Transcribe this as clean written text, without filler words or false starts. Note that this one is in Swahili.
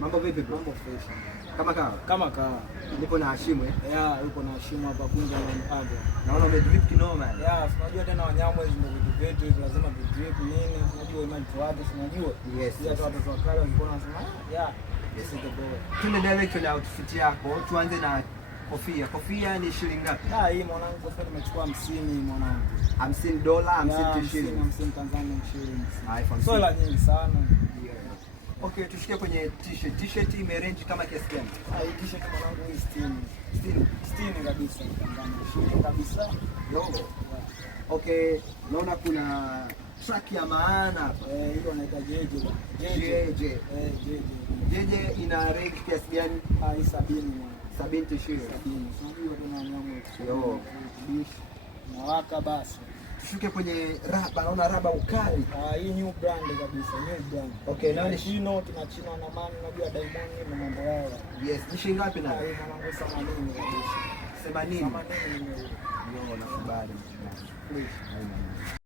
Mambo vipi bro? Mambo fresh. Kama kawa. Nipo na Hashimu Yeah, yupo na Hashimu hapa Kunja na Mpaga. Naona umedrip kinoma. Yeah, unajua tena wanyama hizo ndio vitu vyetu hivi, lazima tudrip nini, unajua imani tu watu unajua. Yes. Hata watoto wakale walikuwa wanasema, yeah, this is the boy. Twende direct na outfit yako. Tuanze na kofia. Kofia ni shilingi ngapi? Hii mwanangu kofia nimechukua 50 mwanangu. $50, 50 shilingi. 50 Tanzania shilingi. iPhone. So la nyingi sana. Okay, tushikie kwenye t-shirt. T-shirt imerange kama kiasi gani? Hii t-shirt mwanangu hii 60 kabisa Tanzania shilingi kabisa. Logo. Okay, naona kuna track ya maana hapa. Hiyo inaitwa JJ. JJ ina range kiasi gani? Hii 70 mwana. 70 shilingi. Unajua tena nyama Yo. Nawaka basi. Tushuke kwenye raba, naona raba ukali. Hii new brand kabisa, new brand. Okay, nani Chino tunachina na mani, unajua Diamond na mambo yao. Yes, ni shilingi ngapi na? Hii mwanangu 80 kabisa. 80. 80 Yo, nakubali. Please.